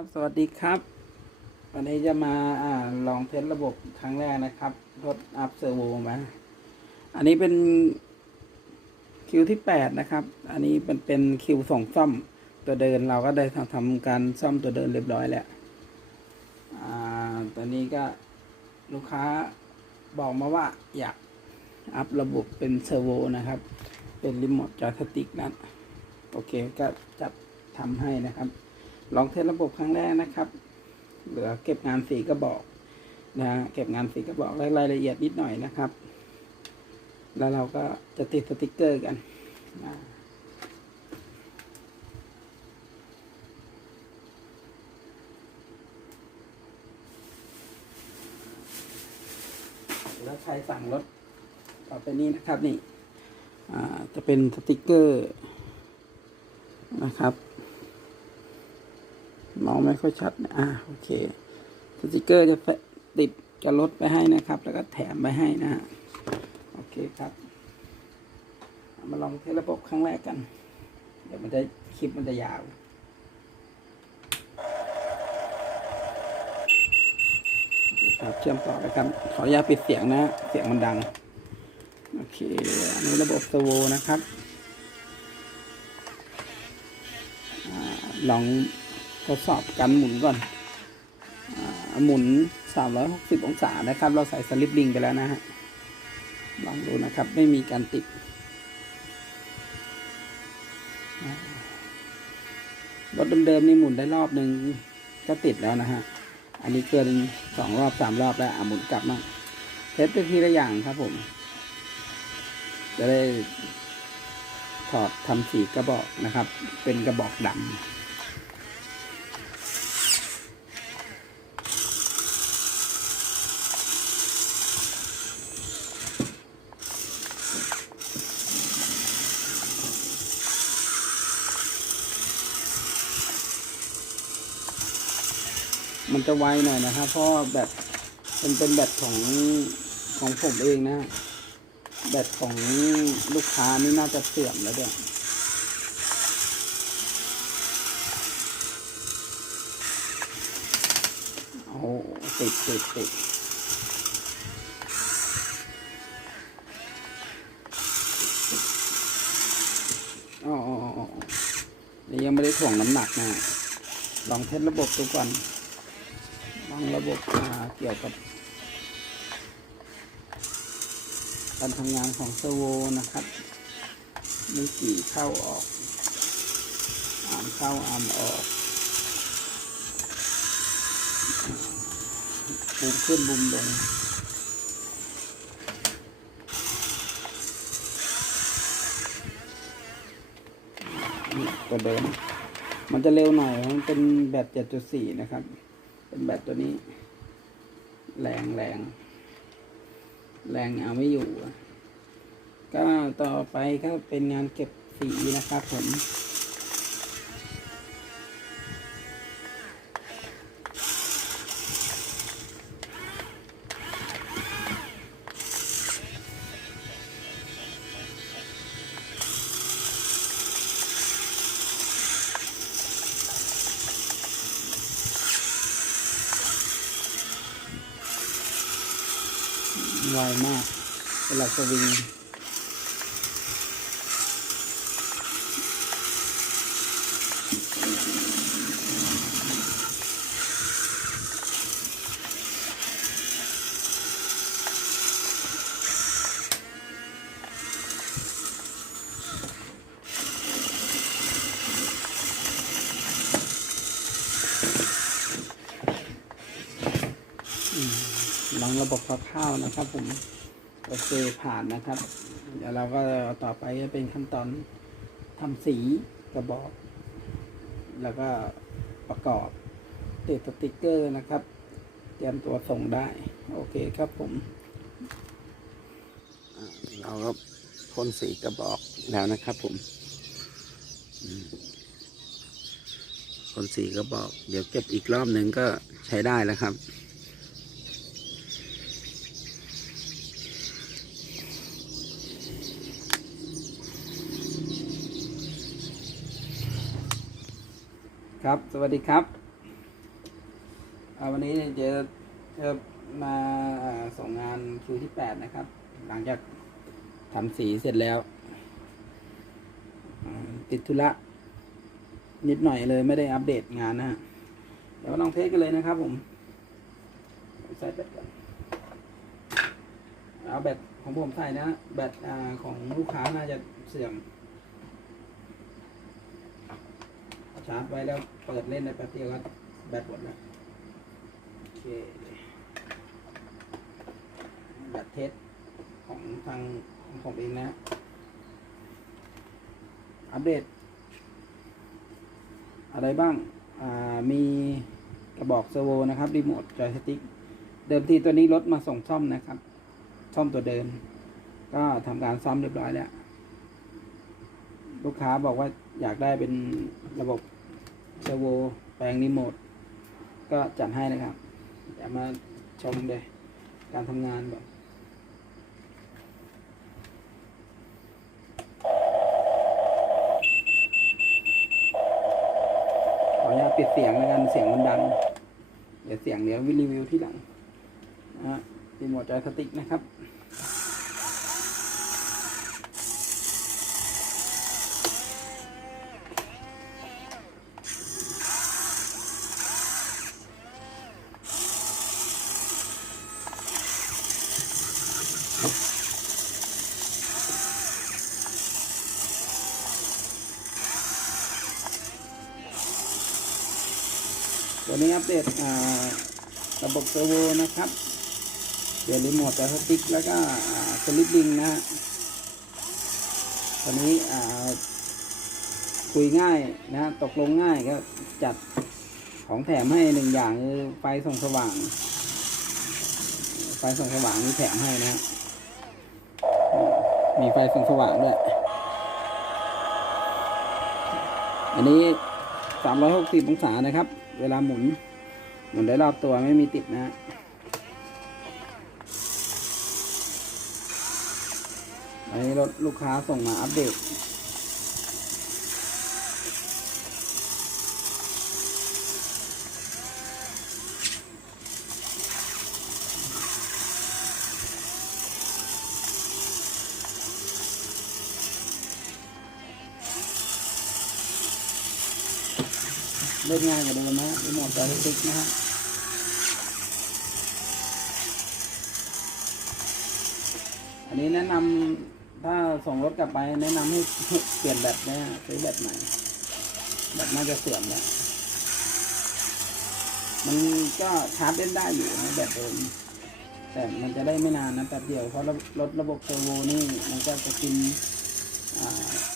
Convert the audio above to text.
ครับสวัสดีครับ วันนี้จะมาอ่าลองเทสระบบครั้งแรกนะครับทดอัพเซอร์โวมา อันนี้เป็นคิวที่แปดนะครับ อันนี้เป็นเป็นคิวส่งซ่อมตัวเดินเราก็ได้ทำทำการซ่อมตัวเดินเรียบร้อยแล้วอ่าตอนนี้ก็ลูกค้าบอกมาว่าอยากอัพระบบเป็นเซอร์โวนะครับ เป็นรีโมทจอยสติ๊กนั้น โอเคก็จัดทำให้นะครับ ลองเทสระบบครั้งแรกนะครับ เหลือเก็บงานสีกระบอกนะฮะเก็บงานสีกระบอกรายละเอียดนิดหน่อยนะครับ แล้วเราก็จะติดสติกเกอร์กันนะแล้วใครสั่งรถต่อไปนี้นะครับนี่จะเป็นสติกเกอร์นะครับ มองไม่ค่อยชัดนะอ่าโอเคสติกเกอร์จะติดกับรถไปให้นะครับ แล้วก็แถมไปให้นะฮะโอเคครับ มาลองเทสระบบครั้งแรกกัน เดี๋ยวมันจะคลิปมันจะยาวครับเชื่อมต่อเลยครับ ขออนุญาตปิดเสียงนะ เสียงมันดัง โอเค อันนี้ระบบสโวนะครับอลอง ทดสอบการหมุนก่อนอหมุน 360 องศานะครับ เราใส่สลิปลิงไปแล้วนะฮะลองดูนะครับไม่มีการติดรถเดิมๆนี่หมุนได้รอบหนึ่งก็ติดแล้วนะฮะ อันนี้เกินสองรอบสามรอบแล้วอะหมุนกลับมาเทสไปทีละอย่างครับผม จะได้ถอดทำสีกระบอกนะครับ เป็นกระบอกดำ มันจะไวหน่อยนะครับ เพราะแบตมันเป็นแบตของของผมเองนะ แบตของลูกค้านี่น่าจะเสื่อมแล้วด้วยโอ้ติดติดติดอ๋ออ๋ออ๋อนี่ยังไม่ได้ถ่วงน้ำหนักนะ ลองเทสระบบดูก่อน ลองระบบอ่าเกี่ยวกับ การทำงานของเซอร์โวนะครับ มีกี่เข้าออกอ่ามเข้าอ่ามออกบูมขึ้นบูมลงนี่ตัวเดิมมันจะเร็วหน่อย มันเป็นแบต7.4 นะครับ เป็นแบบตัวนี้ แรงแรงแรงเอาไม่อยู่ ก็ต่อไปก็เป็นงานเก็บสีนะครับผม ไวมากเวลาสวิง ลองระบบคร่าวนะครับ ผมโอเคผ่านนะครับ เดี๋ยวเราก็ต่อไปจะเป็นขั้นตอนทำสีกระบอก แล้วก็ประกอบติดสติกเกอร์นะครับ เตรียมตัวส่งได้ โอเคครับผมเราก็พ่นสีกระบอกแล้วนะครับ ผมพ่นสีกระบอก เดี๋ยวเก็บอีกรอบหนึ่งก็ใช้ได้แล้วครับ ครับ สวัสดีครับ วันนี้เจะจะมาส่งงานคิวที่แปดนะครับ หลังจากทำสีเสร็จแล้ว ติดธุระนิดหน่อยเลยไม่ได้อัปเดตงานนะฮะเดี๋ยวมาลองเทสกันเลยนะครับ ผมใส่แบตก่อนเอาแบตของผมใส่นะแบตของลูกค้าน่าจะเสื่อม ชาร์จไว้แล้วเปิดเล่นในแป๊บเดียวก็แบตหมดแล้วโอเคแบตเทสของทางของผมเองนะ อัปเดต อะไรบ้างมีกระบอกเซอร์โวนะครับรีโมทจอยสติ๊กเดิมทีตัวนี้รถมาส่งซ่อมนะครับ ซ่อมตัวเดิมก็ทำการซ่อมเรียบร้อยแล้ว ลูกค้าบอกว่าอยากได้เป็นระบบ เซอร์โวแปลงรีโมทก็จัดให้นะครับเดี๋ยวมาชมเลยการทำงานแบบขออนุญาตปิดเสียงแล้วกันเสียงมันดัง เดี๋ยวเสียงเดี๋ยววิรีวิวที่หลังนะฮะรีโมทจอยสติ๊กนะครับ วนี้อัปเดตระบบเซอร์โวนะครับเปลี่ยนรีโมทจอยสติ๊กแล้วก็สลิปดิงนะฮะตัวนี้คุยง่ายนะตกลงง่ายก็จัดของแถมให้หนึ่งอย่างคือไฟส่องสว่าง ไฟส่องสว่างนี่แถมให้นะฮะมีไฟส่องสว่างด้วยอันนี้ 360 องศานะครับ เวลาหมุน หมุนได้รอบตัวไม่มีติดนะฮะอันนี้รถลูกค้าส่งมาอัปเดต เล่นง่ายกว่าเดิมนะรีโมทจอยติ๊กนะฮะอันนี้แนะนำถ้าส่งรถกลับไปแนะนำให้เปลี่ยนแบตนะฮะซื้อแบตใหม่แบตน่าจะเสื่อมแล้วมันก็ชาร์จเล่นได้อยู่นะแบตเดิมแต่มันจะได้ไม่นานนะแป๊บเดียวเพราะรถระบบเทอร์โวนี่มันก็จะกิน